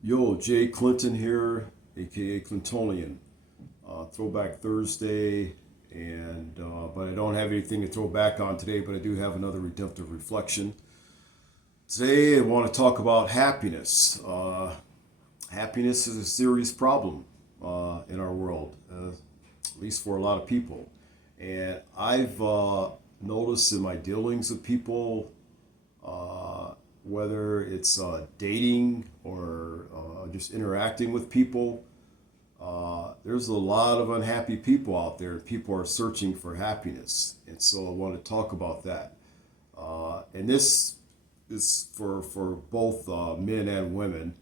Yo, Jay Clinton here, aka Clintonian. Throwback Thursday, and but I don't have anything to throw back on today, but I do have another redemptive reflection. Today, I want to talk about happiness. Happiness is a serious problem in our world, at least for a lot of people. And I've noticed in my dealings with people, whether it's dating or just interacting with people, there's a lot of unhappy people out there. People are searching for happiness. And so I want to talk about that. And this is for both men and women.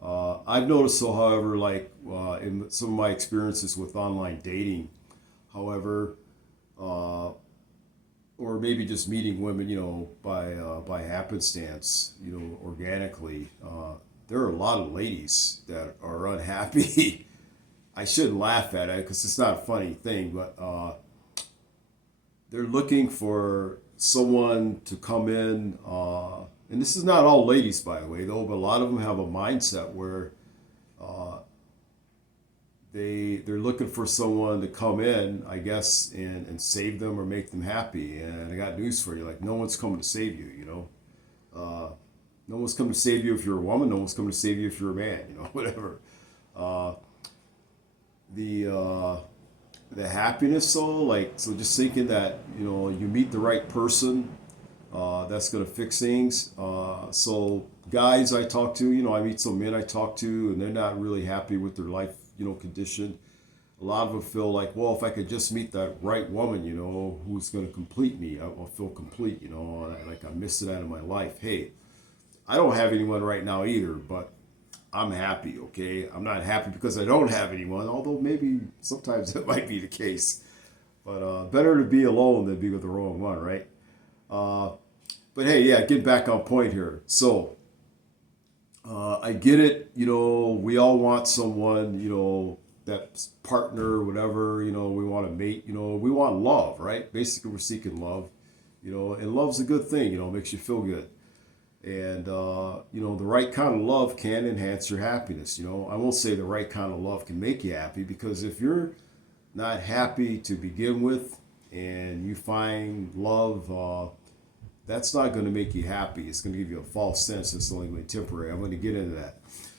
I've noticed, so, however, in some of my experiences with online dating, however, uh, or maybe just meeting women, by happenstance, organically. There are a lot of ladies that are unhappy. I shouldn't laugh at it because it's not a funny thing, but they're looking for someone to come in. And this is not all ladies, by the way, though, but a lot of them have a mindset where uh, they're looking for someone to come in, I guess, and save them or make them happy. And I got news for you: like, no one's coming to save you. No one's coming to save you if you're a woman. No one's coming to save you if you're a man. Whatever. Uh, the the happiness, though, so just thinking that you meet the right person, that's gonna fix things. So guys I talk to, I meet some men I talk to, and they're not really happy with their life, condition. A lot of them feel like, well, if I could just meet that right woman, who's going to complete me, I'll feel complete, like I'm missing out of my life. Hey, I don't have anyone right now either, but I'm happy, okay? I'm not happy because I don't have anyone, although maybe sometimes that might be the case. But better to be alone than be with the wrong one, right? Uh, but hey, yeah, get back on point here. So I get it. We all want someone, that partner, whatever, we want to mate, we want love, right? Basically, we're seeking love, and love's a good thing, it makes you feel good. And, the right kind of love can enhance your happiness. I won't say the right kind of love can make you happy, because if you're not happy to begin with and you find love, that's not going to make you happy. It's going to give you a false sense it's only going to be temporary. I'm going to get into that.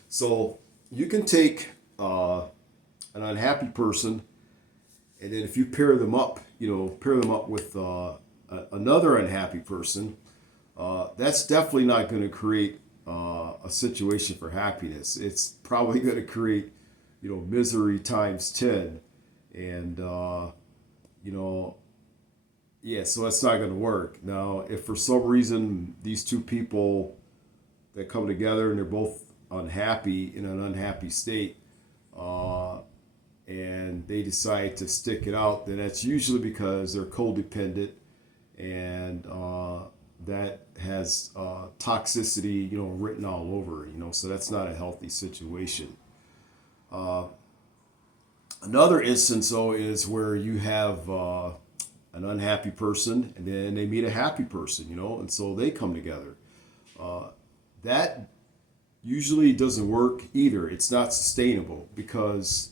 So you can take an unhappy person, and then if you pair them up with another unhappy person, that's definitely not going to create a situation for happiness. It's probably going to create, misery times 10. And, you know, yeah, so that's not going to work. Now, if for some reason these two people that come together and they're both unhappy in an unhappy state, uh, and they decide to stick it out, then that's usually because they're codependent, and that has toxicity, written all over, so that's not a healthy situation. Uh, Another instance, though, is where you have an unhappy person and then they meet a happy person, and so they come together. Uh, that usually doesn't work either. It's not sustainable because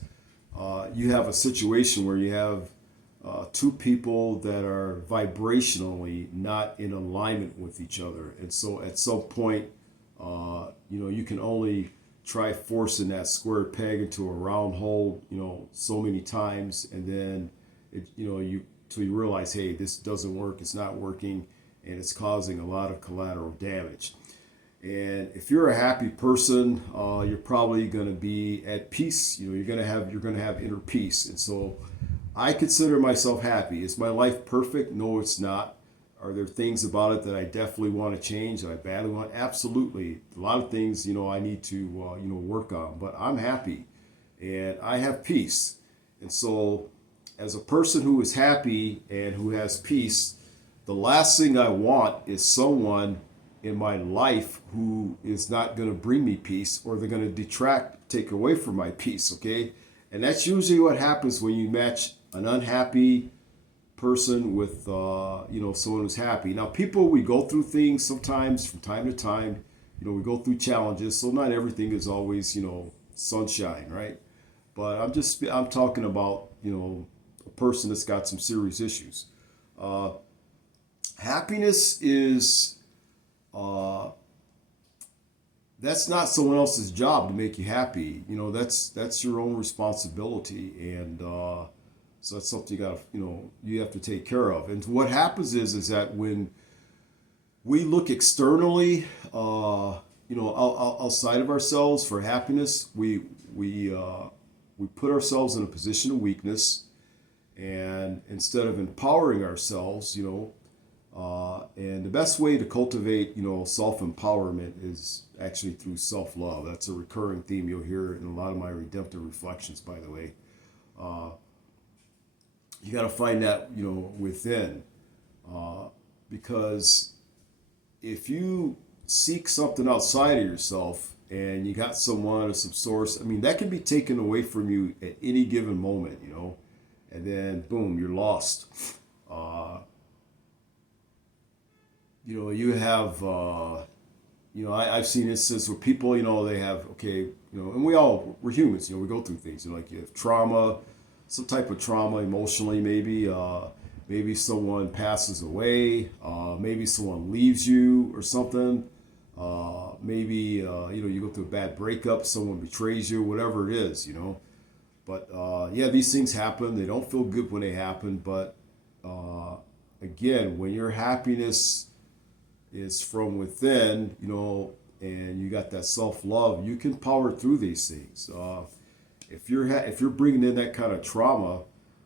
you have a situation where you have two people that are vibrationally not in alignment with each other. And so at some point, you can only try forcing that square peg into a round hole, so many times. And then, till you realize, hey, this doesn't work, it's not working, and it's causing a lot of collateral damage. And if you're a happy person, you're probably going to be at peace. You're going to have inner peace. And so, I consider myself happy. Is my life perfect? No, it's not. Are there things about it that I definitely want to change? That I badly want? Absolutely. A lot of things, I need to, work on. But I'm happy, and I have peace. And so, as a person who is happy and who has peace, the last thing I want is someone in my life who is not going to bring me peace, or they're going to take away from my peace, okay? And that's usually what happens when you match an unhappy person with, someone who's happy. Now, people, we go through things sometimes from time to time. we go through challenges, so not everything is always, sunshine, right? But I'm talking about, a person that's got some serious issues. Uh, Happiness is, uh, that's not someone else's job to make you happy. That's your own responsibility, and so that's something you have to take care of. And what happens is that when we look externally, outside of ourselves for happiness, we put ourselves in a position of weakness, and instead of empowering ourselves, and the best way to cultivate, self empowerment is actually through self love. That's a recurring theme you'll hear in a lot of my redemptive reflections, by the way. Uh, you got to find that, within, because if you seek something outside of yourself and you got someone or some source, I mean, that can be taken away from you at any given moment, and then boom, you're lost. Uh, you have, I've seen instances where people, they have, okay, and we're humans, we go through things, like you have trauma, some type of trauma emotionally, maybe someone passes away, maybe someone leaves you or something, maybe, you go through a bad breakup, someone betrays you, whatever it is, but, yeah, these things happen. They don't feel good when they happen, but, again, when your happiness is from within, and you got that self love, you can power through these things. If you're bringing in that kind of trauma,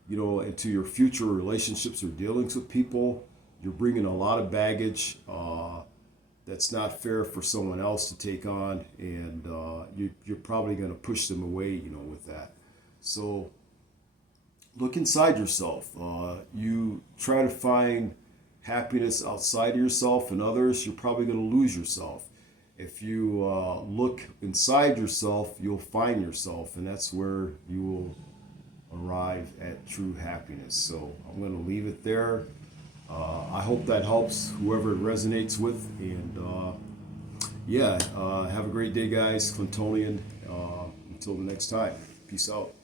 into your future relationships or dealings with people, you're bringing a lot of baggage that's not fair for someone else to take on, and you're probably going to push them away, with that. So look inside yourself. You try to find happiness outside of yourself and others, you're probably going to lose yourself. If you look inside yourself, you'll find yourself, and that's where you will arrive at true happiness. So I'm going to leave it there. I hope that helps whoever it resonates with, and have a great day, guys. Clintonian. Until the next time. Peace out.